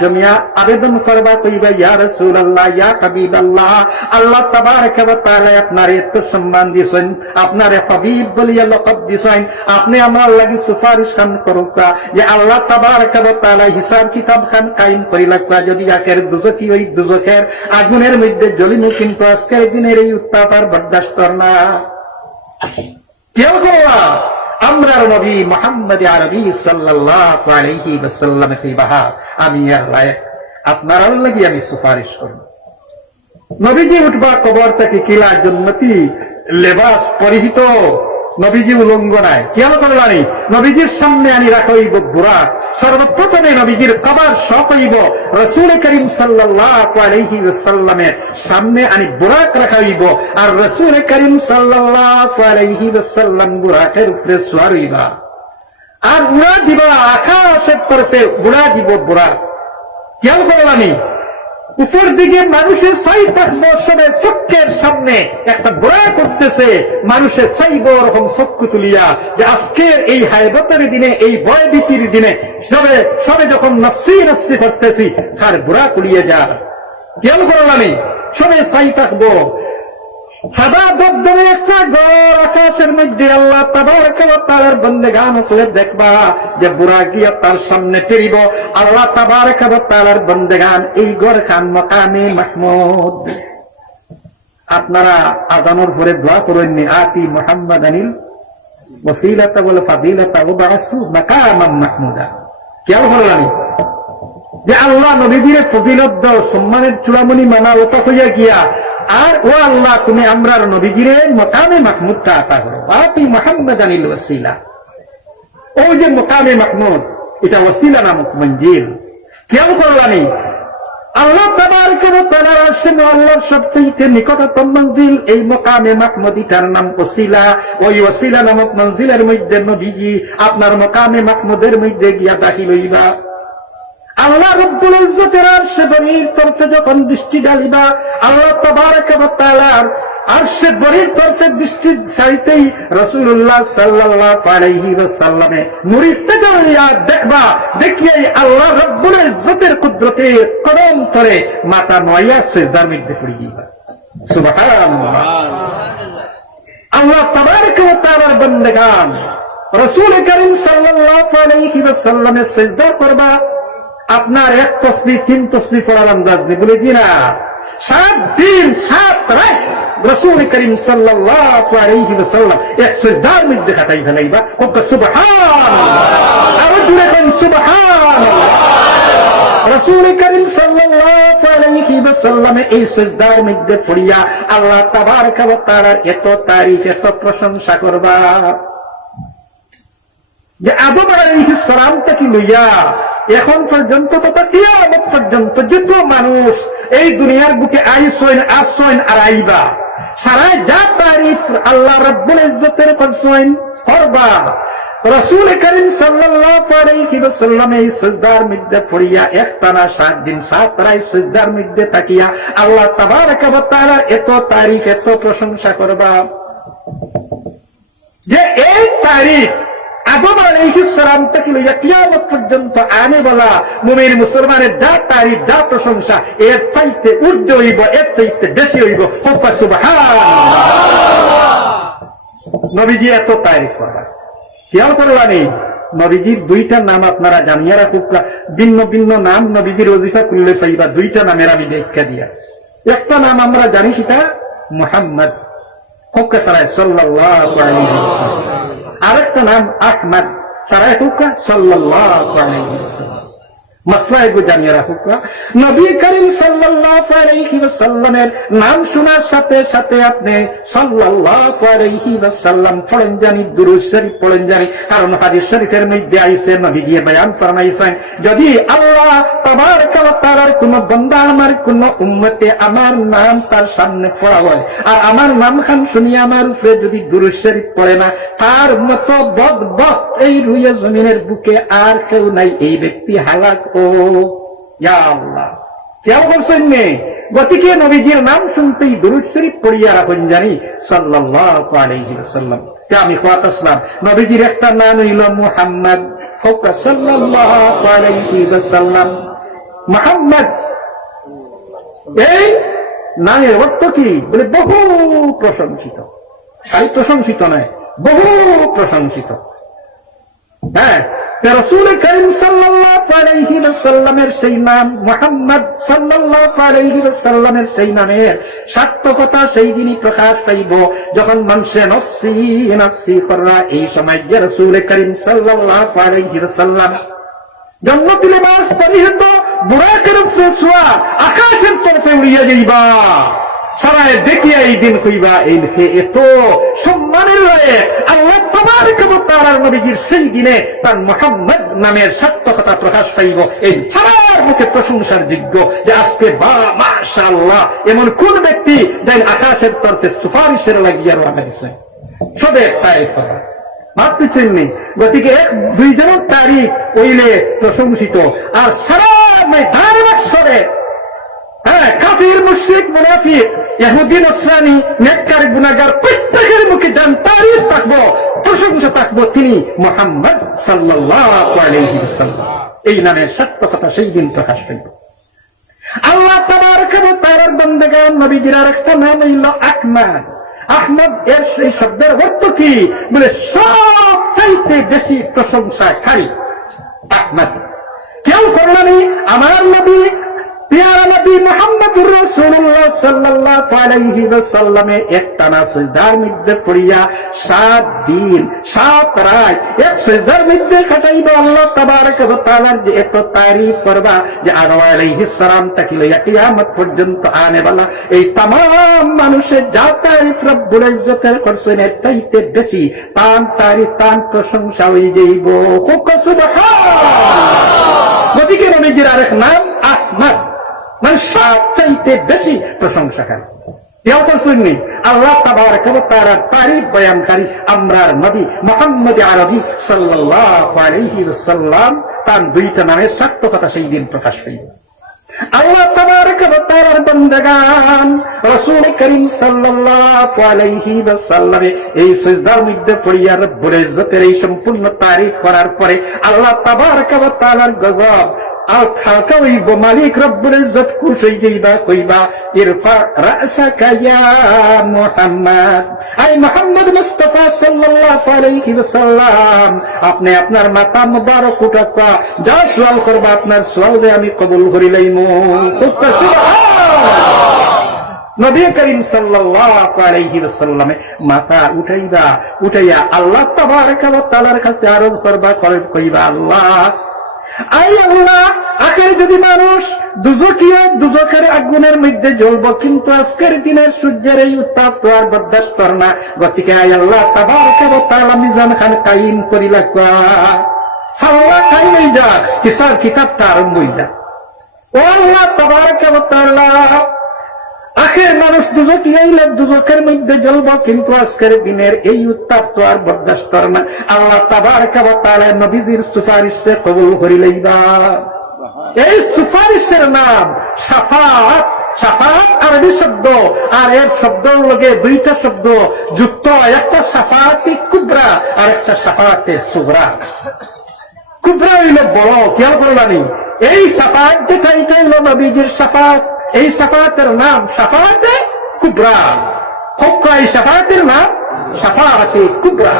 জমিয়া আবেদন করবা, কইবা ইয়া রাসূলুল্লাহ, ইয়া হাবিবাল্লাহ, আল্লাহ তাবারাকা ওয়া তাআলা আপনার এত সম্মান দিয়েছেন, আপনার হাবিব বলিয়া লকব দিয়েছেন, আপনি আমার লাগি সুপারিশ খান করুকা, যে আল্লাহ তাবারাকা ওয়া তাআলা হিসাব কিতাব খান কায়েম করি লাগবা, যদি আখের দুজকি ওই দুজকের আগুনের মধ্যে জ্বলিমু, কিন্তু আজকের দিনের এই উত্তাপ আর বরদাস্ত না। কেউ করবা আমরা নবী মুহাম্মদ আরবি সাল্লাল্লাহু আলাইহি ওয়াসাল্লাম কইবা, আমি আল্লাহ আপনার লাগি আমি সুপারিশ করব। নবীজি উঠবা কবর থেকে কিলা জান্নাতি লেবাস পরিহিত, নবীজি উলঙ্গ নাই। কেন করবানি, নবীজির সামনে আনি রাখা হইব বুরাক, সর্বপ্রথমে নবীজির কবর সপাইব, রাসূল করিম সাল্লাল্লাহু আলাইহি ওয়াসাল্লামের সামনে আনি বুরাক রাখা হইব, আর রাসূল করিম সাল্লাল্লাহু আলাইহি ওয়াসাল্লাম বুরাকের উপরে সওয়ার হইবা, আর উড়া দিবা আকাশের তরফে উড়া দিব বুরাক। কেন করবানি, উপর দিকে মানুষের চাই থাকবো, সবে চক্ষের সামনে একটা গোড়া করতেছে, মানুষের চাইব ওরকম চক্ষু তুলিয়া, যে আজকের এই হায়বতের দিনে, এই ভয় ভীতির দিনে সবে যখন নফসি নফসি করতেছি, তার গোড়া তুলিয়ে যা। কেউ করলাম সবে চাই থাকবো, সাদা দবদবে একটা ঘর, আকাশ আরশের মধ্যে আল্লাহ তাবারক ওয়া তাআলার বান্দাগান হলে দেখবা যে বুড়া গিয়া তার সামনে টেরিব আল্লাহ তাবারক ওয়া তাআলার বান্দাগান এই ঘর খান মাকামে মাহমুদ। আপনারা আযানের পরে দোয়া করেননি আতি মুহাম্মাদানিল ওয়াসিলাতা ওয়াল ফাদিলাতা ওয়া বা'সু মাকামান মাহমুদা। কেউ হলানি যে আল্লাহ নবীজির ফজিলত দাও, সম্মানের চূড়ামণি মানা ওটা হইয়া গিয়া, আর ও আল্লাহ তুমি আমরার নবীজিরে মাকামে মাহমুদটা আতা করো। আতি মুহাম্মাদানিল ওয়াসিলা, ওই যে মাকামে মাহমুদ এটা ওয়াসিলা নামক মঞ্জিল। কেউ করলানি আল্লাহ তাবারক ওয়া তাআলার আরশে মুআল্লার সবচেয়ে নিকটতম মঞ্জিল এই মাকামে মাহমুদিটার নাম ওসিলা। ওই ওসিলা নামক মঞ্জিলের মধ্যে নবীজি আপনার মাকামে মাহমুদের মধ্যে গিয়া দাখিল হইবা। আল্লাহ রব্বুল ইজ্জতের আরশে বরির তরফে যখন দৃষ্টি ডালিবা, আল্লাহ তাবারক ওয়া তাআলার আরশে বরির তরফে দৃষ্টি চাইতেই রাসূলুল্লাহ সাল্লাল্লাহু আলাইহি ওয়াসাল্লামে মুরিদ তাজাল্লিয়া দেখবা, দেখিয়াই আল্লাহ রব্বুল ইজ্জতের কুদরতে কদম ধরে মাথা নয়া সিজদার মধ্যে পড়ে যাইবা। সুবহানাল্লাহ। আল্লাহ তাবারক ওয়া তাআলার বান্দাগান রাসূল করিম সাল্লাল্লাহু আলাইহি ওয়াসাল্লামে সিজদা করবা, আপনার এক তসবিহ 3 তসবিহ পড়ার আন্দাজ নেই, বলে জি না 7 দিন 7 রাত রাসূল করিম সাল্লাল্লাহু আলাইহি ওয়াসাল্লাম এক সিজদার মধ্যে কাটাই ফেলাইবা। সুবহানাল্লাহ, আর জুড়ে কোন সুবহানাল্লাহ। রাসূল করিম সাল্লাল্লাহু আলাইহি ওয়াসাল্লাম এই সিজদার মধ্যে পড়িয়া আল্লাহ তাবারক ওয়া তাআলার এত তারিফ এত প্রশংসা করবা যে আদম আলাইহিস সালাম থেকে লইয়া এখন পর্যন্ত তথা কিয়ামত পর্যন্ত যত মানুষ এই দুনিয়ার বুকে আইসেন আসেন আর আইবা, সারা যা তারিফ আল্লাহ রাব্বুল ইজ্জতের করবা। রাসূল করিম সাল্লাল্লাহু আলাইহি ওয়াসাল্লাম এই সিজদার মধ্যে পড়িয়া একটানা 7 দিন 7 রাত সিজদার মধ্যে থাকিয়া আল্লাহ তাবারক ওয়া তাআলার এত তারিফ এত প্রশংসা করবা যে এই তারিফ আদম আলাইহিস সালাম থেকে লইয়া কিয়ামত পর্যন্ত আনে বলা মুমিন মুসলমানের যা তারিফ যা প্রশংসা এর চাইতে ঊর্ধ্বে হইব, এর চাইতে বেশি হইব। সুবহানাল্লাহ। নবীজি এত তারিফ করা খেয়াল করবানি। নবীজির 2টা নাম আপনারা জানিয়ে রাখুক, ভিন্ন ভিন্ন নাম নবীজির ওজিফা করলে পাইবা। 2টা নামের আমি ব্যাখ্যা দিয়া, একটা নাম আমরা জানি সেটা মুহাম্মদ সাল্লাল্লাহু আলাইহি ওয়াসাল্লাম, আরেকটা নাম আহমদ সারাই হুকা সাল্লাল্লাহু আলাইহি ওয়াসাল্লাম। মাসলা এগো জানিয়ে রাখুক, নবী করিম সাল্লাল্লাহু আলাইহি ওয়াসাল্লামের নাম শোনার সাথে সাথে আপনি সাল্লাল্লাহু আলাইহি ওয়াসাল্লাম পড়েন জানি, দুরূদ শরীফ পড়েন জানি। কারণ হাদিস শরীফের মধ্যে আইছে নবী দিয়ে বয়ান ফরমাইছেন, যদি আল্লাহ তাবারক ওয়া তাআলার কোন বান্দা আমার কোন উম্মতে আমার নাম তার সামনে পড়া হয় আর আমার নাম খান শুনিয়ে আমার উপরে যদি দুরূদ শরীফ পড়ে না, তার মতো বদবখ এই রুয়ে জমিনের বুকে আর কেউ নাই, এই ব্যক্তি হালাক। ও ইয়া আল্লাহ, কেউ বলছেন নে গতিকে নবীজির নাম শুনতেই দুরূদ শরীফ পড়িয়া রাখুন জানি সাল্লাল্লাহু আলাইহি ওয়াসাল্লাম। আমি খাওয়াত আসলাম নবীজির একটা নাম হইল মুহাম্মদ সাল্লাল্লাহু আলাইহি ওয়াসাল্লাম। মুহাম্মদ এই নামের অর্থ কি বলে বহু প্রশংসিত, খালি প্রশংসিত নয় বহু প্রশংসিত। হ্যাঁ, রাসূল করিম সাল্লাল্লাহু আলাইহি ওয়াসাল্লামের সেই নাম মুহাম্মদ সাল্লাল্লাহু আলাইহি ওয়াসাল্লামের সেই নামের সার্থকতা সেই দিনই প্রকাশ পাইব যখন মানুষে নফসি নফসি কররা। এই সময় যে রাসূল করিম সাল্লাল্লাহু আলাইহি ওয়াসাল্লাম জান্নাতি লিবাস পরিহিত বুরাকের উপরে শোয়া আকাশের তরফে উড়িয়া যাইবা, সারায় দেখিয়া এই দিন হইবা এই এত সম্মানের রয়ে আল্লাহ তাবারক ওয়া তাআলার নবীজির সেই দিনে তার মুহাম্মদ নামের সার্থকতা প্রকাশ পাইব। এই সারার মুখে প্রশংসার যোগ্য যে আজকে বা মাশাআল্লাহ এমন কোন ব্যক্তি যাই আকাশের তরফে সুপারিশের লাগিয়া রওনা দিয়েছেন। সবে তারিফ করা মাত্র চিননি। গতিকে 1-2 জনের তারিফ হইলে প্রশংসিত, আর সারা ময়দানে মাহশরে হ্যাঁ কাফির মুশরিক মুনাফিক ইহুদি নসরানী নেককার গুনাহগার প্রত্যেকের মুখে যান তারিফ থাকবো, প্রশংসা থাকবো তিনি মুহাম্মদ সাল্লাল্লাহু আলাইহি ওয়াসাল্লাম। এই নামের সার্থকতা সেই দিন প্রকাশ পাইব। আল্লাহ তাবারক ওয়া তাআলার বান্দাগণ নবীজির আরেকটা নাম হইল আহমদ। আহমদ এর সেই শব্দের অর্থ কি? বলে সব চাইতে বেশি প্রশংসাকারী আহমদ। কেউ করলানি আমার নবী প্যারা নবী মুহাম্মদুর রাসূলুল্লাহ সাল্লাল্লাহু আলাইহি ওয়াসাল্লামে একটানা সিজদার মধ্যে পড়িয়া 7 দিন 7 রাত এক সিজদার মধ্যে কাটাইবা আল্লাহ তাবারক ওয়া তাআলার যে এত তারিফ করবা যে আদম আলাইহিস সালাম থেকে লইয়া কিয়ামত পর্যন্ত আনে বালা এই तमाम মানুষের যা তারিফ রব্বুল ইজ্জতের করছেন এর চাইতে বেশি তান তারিফ তান প্রশংসা হয়ে যাইব। সুবহানাল্লাহ। গতিকে নবীজির আরেক নাম আহমদ, মানে সবচাইতে বেশি প্রশংসাকারী। কেউ তো শুননি আল্লাহ তাবারক ওয়া তাআলার তারিফ বয়ানকারী আমরার নবী মুহাম্মদ আরবি সাল্লাল্লাহু আলাইহি ওয়াসাল্লাম তার দুইটা নামের সার্থকতা সেই দিন প্রকাশ হইল। আল্লাহ তাবারক ওয়া তাআলার বান্দাগান রাসূল করিম সাল্লাল্লাহু আলাইহি ওয়াসাল্লাম এই সিজদার মধ্যে পড়িয়া রব্বুল ইজ্জতের এই সম্পূর্ণ তারিফ করার পরে আল্লাহ তাবারক ওয়া তাআলার গজব আর খাকা হইব মালিক রব্বুল ইজ্জত খুশ হয়ে যাইবা কইবা ইরফা রাসাকা ইয়া মুহাম্মদ, আই মুহাম্মদ মুস্তাফা সাল্লাল্লাহু আলাইহি ওয়াসাল্লাম আপনি আপনার মাথা মুবারক উঠাকা যা সওয়াল করবা আপনার সওয়াল আমি কবুল করি লইমু। নবী করিম সাল্লাল্লাহু আলাইহি ওয়াসাল্লাম মাথা উঠাইবা, উঠাইয়া আল্লাহ তাবারক ওয়া তাআলার কাছে আরজ করবা কইবা আল্লাহ আই আল্লাহ আখের যদি মানুষ দুজকিয়া দুজকের আগুনের মধ্যে জ্বলব কিন্তু আজকের দিনের সূর্যের এই উত্তাপ তো আর বরদাস্ত কর না। গতিকে আই আল্লাহ তাবারক ওয়া তাআলা মিজান খান কায়েম করিলা আল্লাহ কায়েম হই যা হিসাব কিতাবটা আরম্ভ হই যা। ও আল্লাহ তাবারক ওয়া তাআলা আখের মানুষ দুজকিয়াইলে দুজকের মধ্যে জ্বলব কিন্তু আজকের দিনের এই উত্তাপ তো আর বরদাস্ত কর না। আল্লাহ তাবারক ওয়া তাআলা নবীজির সুপারিশে কবুল করি লইবা। এই সুপারিশের নাম শাফাআত। শাফাআত আরবি শব্দ আর এর শব্দের লগে দুইটা শব্দ যুক্ত, একটা শাফাআতে কুবরা আর একটা শাফাআতে সুগরা। কুবরা হইল বড়, খেয়াল করবানি এই শাফাআত যেটা এটা হইল নবীজির শাফাআত, এই শাফাআতের নাম শাফাআতে কুবরা। এই শাফাআতের নাম শাফাআতে কুবরা,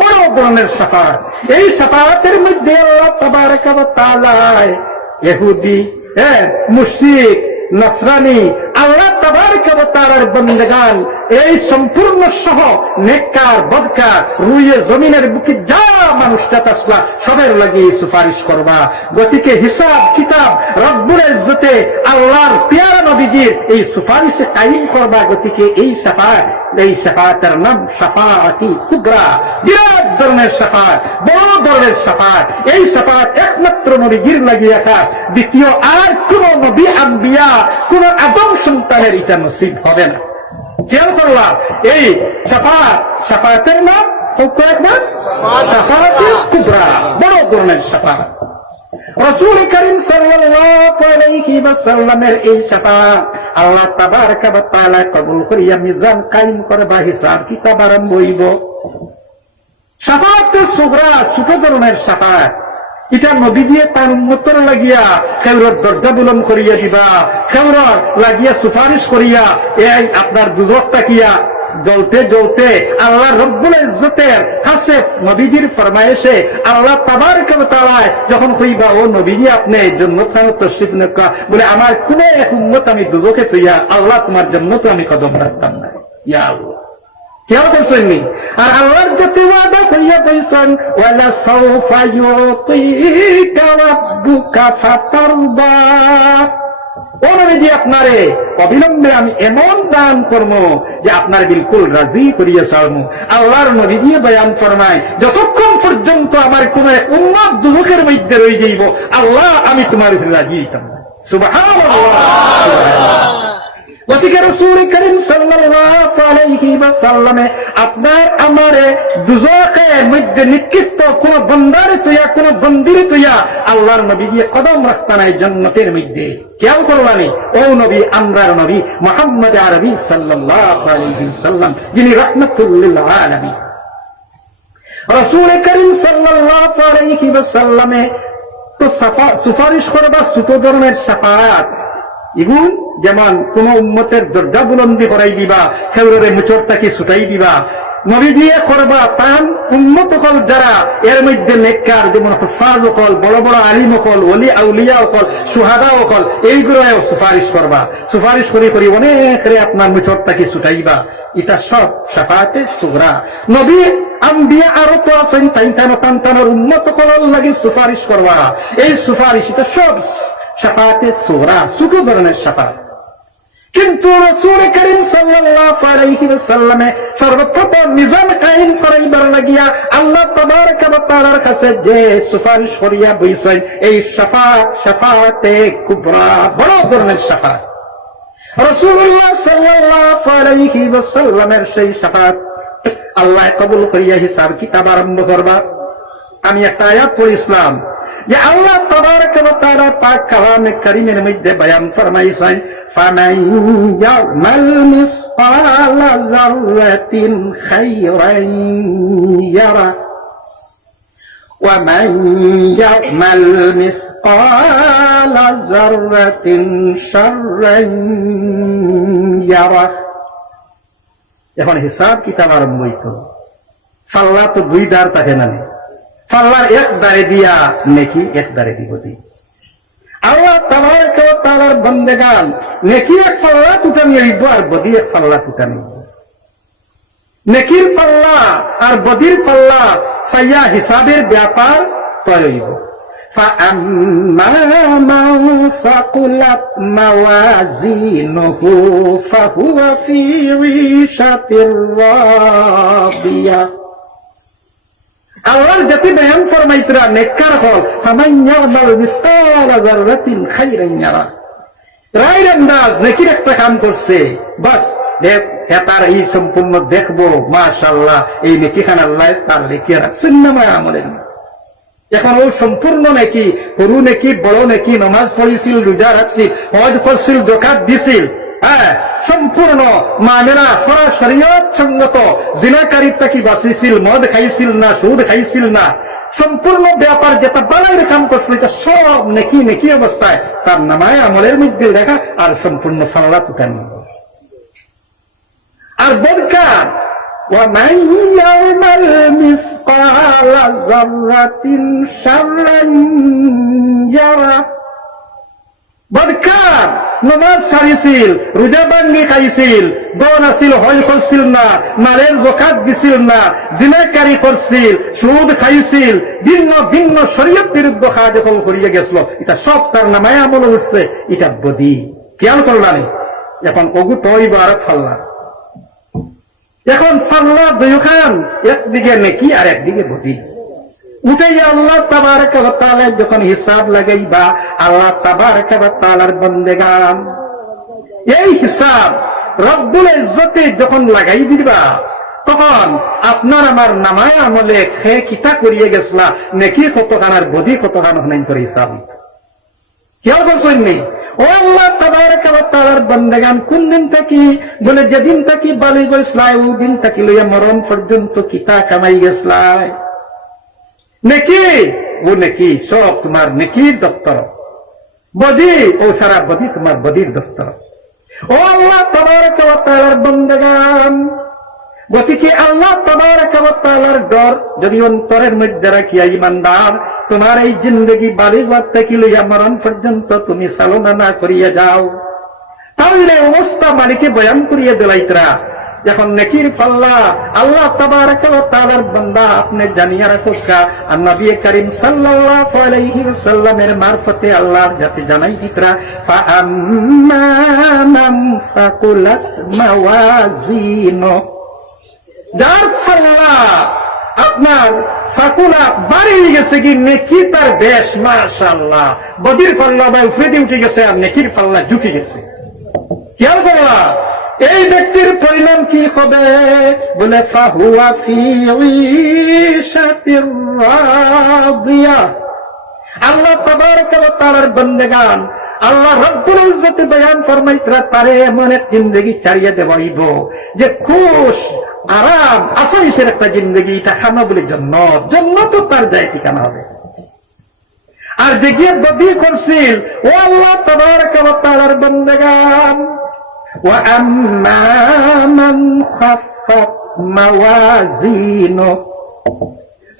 বড় ধরনের শাফাআত। এই শাফাআতের মধ্যে আল্লাহ তাবারক ওয়া তাআলা ইহুদি মুশরিক নসরানি আল্লাহ তাবারক ওয়া তাআলার বান্দাগান এই সম্পূর্ণ সহ নেককার বদকার রুইয়ে জমিনের বুকে যা মানুষটা তাসলা সবের লাগে সুপারিশ করবা। গতিকে হিসাব কিতাব রব্বুল ইজ্জতে আল্লাহর পেয়ারা নবীজির এই সুপারিশে কায়েম করবা। গতিকে এই শাফাআতের নাম শাফাআতি কুবরা, বিরাট ধরনের শাফাআত, বড় ধরনের শাফাআত। এই শাফাআত একমাত্র নবীজির লাগিয়ে খাস, দ্বিতীয় আর কোন নবী আম্বিয়া কোন আদম সন্তানের এটা নসিব হবে না। খেয়াল করলাম এই শাফাআতের নাম কয়েকবার শাফাআতে কুবরা, বড় ধরনের শাফাআত। রাসূল করিম সাল্লাল্লাহু আলাইহি ওয়াসাল্লামের এই শাফাআত আল্লাহ তাবারক ওয়া তাআলা কবুল করিয়া মিজান কায়েম করবা, হিসাব কিতাব আরম্ভ হইব। শাফাআতে সুগরা ছোট ধরনের শাফাআত, এটা নবী দিয়ে তার উম্মতের লাগিয়া কেউর দরজা বুলন্দ করিয়া দিবা, কেউর লাগিয়া সুপারিশ করিয়া এই আপনার দুজক তাকিয়া জ্বলতে জ্বলতে আল্লাহ রব্বুল ইজ্জতের কাছে নবীজির ফরমায়েশে আল্লাহ তাবারক ওয়া তাআলা যখন কইবা ও নবীজি আপনি জান্নাত তশরিফ নেকা, বলে আমার কোন এক উম্মত আমি দুজকে তৈয়া আল্লাহ তোমার জান্নাত আমি কদম রাখতাম না। ইয়া আল্লাহ, কেউ করছেননি। আর আল্লাহর যাতে ওয়াদা কইয়া বলছেন ওয়ালা সাউফা ইউতিকা রাব্বুকা ফাতারদা, ও নবীজি আপনারে অবিলম্বে আমি এমন দান করব যে আপনার বিলকুল রাজি করিয়া ছাড়বো। আল্লাহর নবীজি বয়ান ফরমায় যতক্ষণ পর্যন্ত আমার কোন এক উম্মত দুজকের মধ্যে রয়ে যাইব আল্লাহ আমি তোমার উপরে রাজি হইতাম না। সুবহানাল্লাহ। গতিকে রাসূল করিম সাল্লাল্লাহু আলাইহি ওয়াসাল্লাম আপনার আমারে দুজকের মধ্যে নিকৃষ্ট কোন বান্দারে তুইয়া কোন বন্দিরে তুইয়া আল্লাহর নবীজি কদম রাখতা নাই জান্নাতের মধ্যে। কেউ করবানি ও নবী আমরার নবী মুহাম্মদ আরবি সাল্লাল্লাহু আলাইহি ওয়াসাল্লাম যিনি রাহমাতুল লিল আলামিন। রাসূল করিম সাল্লাল্লাহু আলাইহি ওয়াসাল্লামে তো সুপারিশ করবা ছোট ধরনের শাফাআত, ইগুন যেমন কোন উম্মতের দরজা বুলন্দি করাই দিবা, খেউরে মুচরটাকে ছুটাই দিবা, নবী দিয়ে করবা তান উম্মত হল যারা এর মধ্যে নেককার, যেমন হুফাজ হল, বড় বড় আলিম হল, ওলি আউলিয়া হল, সুহাদা হল, এইগুলো সুপারিশ করবা। সুপারিশ করি করি অনেক রে আপনার মুচরটাকে ছুটাইবা। এটা সব শাফাতে সুগরা। নবী আম্বিয়া আরো তো আছেন, তাইতানোর উম্মত হল লাগি সুপারিশ করবা। এই সুপারিশ এটা সব শাফাতে সুগরা, ছোট ধরনের শাফাত। কিন্তু রাসূল করিম সাল্লাল্লাহু আলাইহি ওয়াসাল্লামে সর্বপ্রথম নিজাম কায়েম করাইবার লাগিয়া আল্লাহ তাবারক ওয়া তাআলার কাছে যে সুপারিশ করিয়া বইছেন, এই শাফাতে কুবরা, বড় ধরনের শাফাত। রাসূলুল্লাহ সাল্লাল্লাহু আলাইহি ওয়াসাল্লামের সেই শাফাত আল্লাহ কবুল করিয়া হিসাব কিতাব আরম্ভ করবা। আমি একটা আয়াত পড়িছিলাম যে আল্লাহ তাবারক ওয়া তাআলা পাক কালামে কারীমের মধ্যে বয়ান ফরমাইছেন, ফামান ইয়ামাল মিসকালা যাররাতিন খায়রান ইয়ারা ওয়া মান ইয়ামাল মিসকালা যাররাতিন শাররান ইয়ারা। এখন হিসাব কিতাব আরম্ভ হইতো। ফাল্লা তো দুই দাঁড় থাকে না, ফাল্লার এক দাঁড়ে দিয়া নেকি এক দাঁড়ে দিব দি। আল্লাহ তাবারক ওয়া তাআলার বান্দাগান নেকি এক ফাল্লা টুটা নিয়ে দিব, আর বদি এক ফাল্লা টুটা নিব। নেকির ফাল্লা আর বদির ফাল্লা সাইয়া হিসাবের ব্যাপার তৈরি। فأما من ثقلت موازينه فهو في عيشة راضية। আল্লাহর জাতি বয়ান ফরমাইতরা নেককার হল, ফামান ইয়ামাল মিসকালা যাররাতিন খায়রান ইয়ারা। রাইট আন্দাজ নেকির একটা কাম করছে, বাস দেখ তার এই সম্পূর্ণ দেখবো, মাশাআল্লাহ এই নেকিখান আল্লাহ তার লিখিয়ে রাখছেন নামায় আমলের। এখন ও সম্পূর্ণ নেকি, সরু নেকি, বড় নেকি, নামাজ পড়িছিল, রোজা রাখছিল, হজ করছিল, যাকাত দিছিল, হ্যাঁ সম্পূর্ণ মানেরা সরা শরীয়ত সঙ্গত, জিনাকারীতা কি বাঁচিছিল, মদ খাইছিল না, সুদ খাইছিল না, সম্পূর্ণ ব্যাপার যেটা বালাইয়ের কাম করছিল, এটা সব নেকি নেকি অবস্থায় তার নামায় আমলের মধ্যে লেখা, আর সম্পূর্ণ ফাল্লা টুকান। আর বরকার ومن يعمل مثقال ذرة شرا يره। বদকার নামাজ ছাড়িছিল, রোজা ভাঙ্গি খাইছিল, গণ আছিল, হজ করছিল না, মালের যাকাত দিছিল না, জিনাকারী করছিল, সুদ খাইছিল, ভিন্ন ভিন্ন শরীয়ত বিরুদ্ধ কাজ যখন করিয়া গেছিল, এটা সব তার নামায় আমল হচ্ছে, এটা বদি। খেয়াল করলাম। এখন ওগু তৈব আর ফাল্লা। এখন ফাল্লা দুইখান, একদিকে নেকি আর একদিকে বদি। উঠাইয়া আল্লাহ তাবারক ওয়া তাআলা যখন হিসাব লাগাইবা, আল্লাহ তাবারক ওয়া তাআলার বান্দাগান এই হিসাব রব্বুল ইজ্জতে যখন লাগাই দিবা, তখন আপনার আমার নামায় আমলে খে কিতা করিয়ে গেছলা, নেকি কতখান আর বদি কতখান হনাইন করে হিসাব। খেয়াল করছেন নি? ও আল্লাহ তাবারক ওয়া তাআলার বান্দাগান, কোন দিন থাকি বলে যেদিন থাকি বালিগ হইছলাই, ওই দিন থাকি লইয়া মরণ পর্যন্ত কিতা কামাই গেছলাই। নেকি ও নেকি সব তোমার নেকির দপ্তর, বদি ও সারা বদি তোমার বদির দপ্তর। ও আল্লাহ তাবারক ওয়া তাআলার বান্দাগান, গতিকে আল্লাহ তাবারক ওয়া তাআলার ডর যদি অন্তরের মধ্যে রাখিয়া ইমানদার তোমার এই জিন্দগি বালিগ থেকে লইয়া মরণ পর্যন্ত তুমি চালনা না করিয়া যাও, তাহলে অবস্থা মালিকে বয়ান করিয়া দিলাইতরা। এখন নেকির পাল্লা আল্লাহ তাবারক ওয়া তাআলার বান্দা আপনি জানিয়া রাখোকা, আর নবী করিম সাল্লাল্লাহু আলাইহি ওয়াসাল্লামের মারফতে আল্লাহর জাতি জানাই দিতরা, ফাআম্মা মান সাকুলাত মাওয়াজিনু, যার পাল্লা আপনার সাকুলা বাড়ি গেছে, কি নেকি তার বেশ মাশাআল্লাহ, বদির পাল্লা বা উফরে উঠে গেছে, আর নেকির পাল্লা ঝুঁকে গেছে। খেয়াল করবা এই ব্যক্তির পরিণাম কি হবে? বলে ফাহুয়া ফি ঈশাতির রাদিয়া। আল্লাহ তাবারক ওয়া তাআলার বান্দাগান, আল্লাহ রব্বুল ইজ্জত বয়ান ফরমাইতরা, তারে এমন এক জিন্দেগি ছাড়িয়ে দেবাইব যে খুশ আরাম আসাইসের একটা জিন্দেগি, এটা খানা বলে জন্নত, জন্নত তার যায় ঠিকানা হবে। আর যে গিয়ে বদি করছিল, ও আল্লাহ তাবারaka ওয়া তাআলার বান্দাগান, ওয়া আম্মা মান খাফফাত মাওয়াজিনু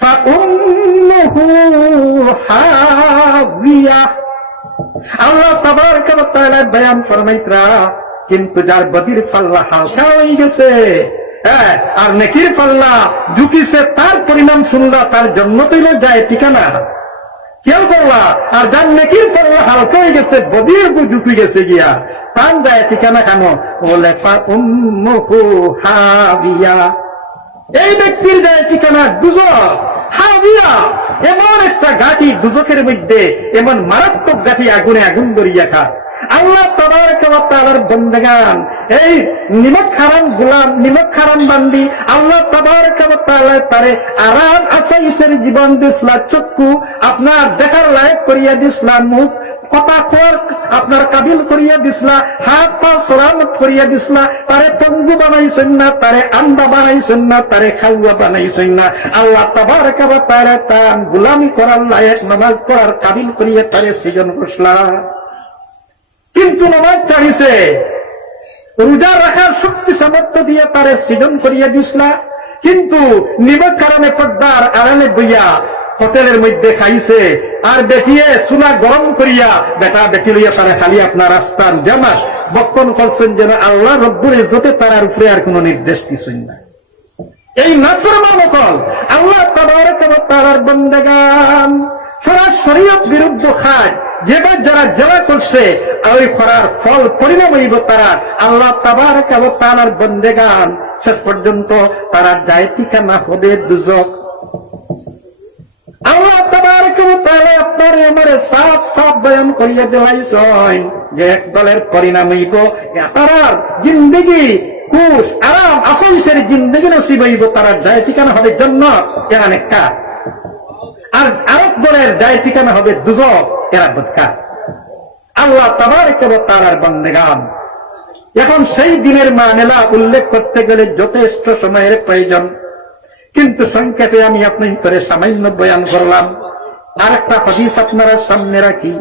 ফাউম্মুহু হাবিয়া। আল্লাহ তাবারaka ওয়া তাআলা বয়ান ফরমাইতরা, কিন্তু যার বদির পাল্লা হালকা হয়ে গেছে, হ্যাঁ, আর নেকির পাল্লা ঝুঁকিছে, তার পরিণাম শুনলা, তার জন্য তৈল যায় ঠিকানা কেউ করলা। আর যার নেকির পাল্লা হালকা হয়ে গেছে, বদির ঝুঁকি গেছে গিয়া, তার যায় ঠিকানা কেন? বলে ফাউম্মুহু হাবিয়া, এই ব্যক্তির যায় ঠিকানা দুজক। হাবিয়া, এমন একটা গাঠি দুজকের মধ্যে, এমন মারাত্মক গাঠি, আগুনে আগুন ধরিয়া খা। আল্লাহ তাবারaka ওয়া তাআলার বান্দাগান, এই নিমক খারান গোলাম, নিমক খারান বান্দি, আল্লাহ তাবারaka ওয়া তাআলা তারে আরাম আসাইসের জীবন দিসলা, চক্ষু আপনার দেখার লায়ক করিয়া দিসলা, মুখ কথা খোর আপনার কাবিল করিয়া দিসলা, হাত পা সরামত করিয়া দিসলা, তারে পঙ্গু বানাইছেন না, তারে আন্দা বানাইছেন না, তারে খাওয়া বানাইছেন না। আল্লাহ তাবারaka ওয়া তাআলা তার গোলামি করার লায়ক, নামাজ পড়ার কাবিল করিয়া তারে সৃজন করছলা। কিন্তু নামাজ ছাড়িছে, রোজা রাখার শক্তি সামর্থ্য দিয়ে তারে সৃজন করিয়া দিসলা, কিন্তু নিমক কারণে পর্দার আড়ালে বইয়া হোটেলের মধ্যে খাইছে, আর বেটিয়ে চুলা গরম করিয়া বেটা বেটি লইয়া তারা খালি আপনার রাস্তার জামাত বক্ষণ করছেন, যেন আল্লাহ রব্বুল ইজ্জতে তার উপরে আর কোন নির্দেশ কিছুই না। এই নাফরমান কল আল্লাহ তাবারaka ওয়া তাআলার বান্দাগান সারা শরীয়ত বিরুদ্ধ খায়, যেবার যারা যারা করছে, ওই করার ফল পরিণাম হইব তারা আল্লাহ তাবারaka ওয়া তাআলার বান্দাগান, শেষ পর্যন্ত তারা যায় ঠিকানা হবে দুজক। আল্লাহ তাবারaka ওয়া তাআলা আপনার আমার সাফ সাফ বয়ান করিয়া দিলাইছেন যে এক দলের পরিণাম হইব তারার জিন্দেগি খুশ আরাম আসাইসের জিন্দেগি নসিব হইব, তারা যায় ঠিকানা হবে জান্নাত, এরা নেককার। আর আরেক দলের যায় ঠিকানা হবে দুজক, এরা বদকার। আল্লাহ তাবারaka ওয়া তাআলার বান্দাগান, এখন সেই দিনের মানেলা উল্লেখ করতে গেলে যথেষ্ট সময়ের প্রয়োজন, কিন্তু সংক্ষেপে আমি আপনার ভিতরে সামান্য বয়ান করলাম। আর একটা হাদিস আপনারা সামনে রাখি।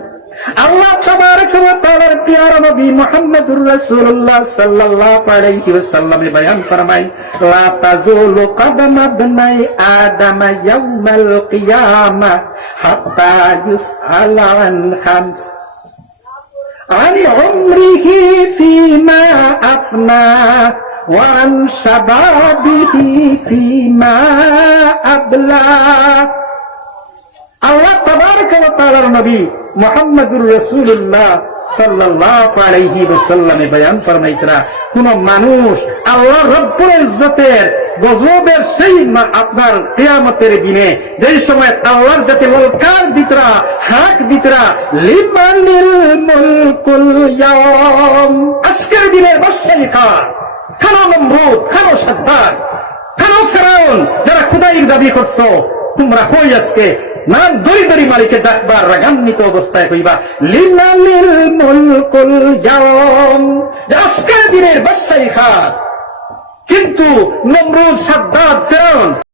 আল্লাহ তাবারaka ওয়া তাআলার প্রিয় নবী মুহাম্মদুর রাসূলুল্লাহ সাল্লাল্লাহু আলাইহি ওয়াসাল্লাম বয়ান ফরমায়, লা তাজুলু কদমা বনাই আদম ইয়াউমাল কিয়ামাহ হাত্তা ইউসআলা আন খামস আন উমরিহি ফীমা আফনা ওয়া আন শাবাবিহি ফীমা আবলা। আল্লাহ তাবারaka ওয়া তাআলার নবী মুহাম্মদুর রাসূলুল্লাহ সাল্লাল্লাহু আলাইহি ওয়াসাল্লাম বয়ান ফরমাইতরা, কোন মানুষ আল্লাহ রব্বুল ইজ্জতের গজবের সেই আপনার কিয়ামতের দিনে, যেই সময় আল্লাহর যাতে ললকার দিতরা, হাক দিতরা, লিমানিল মুলকুল ইয়াউম, আজকের দিনের বাদশাহী কার? খানো নমরুদ, খানো সাদ্দাত, খানো ফিরাউন, যারা খুদাইর দাবি করছো, তোমরা কই আজকে না দরি দরি মালিকে ডাকবার রাগান্বিত অবস্থায় কইবা লিমানিল মুলকুল ইয়াউম, আজকের দিনের বাদশাহী কার? কিন্তু নমরুদ, সাদ্দাত, ফিরাউন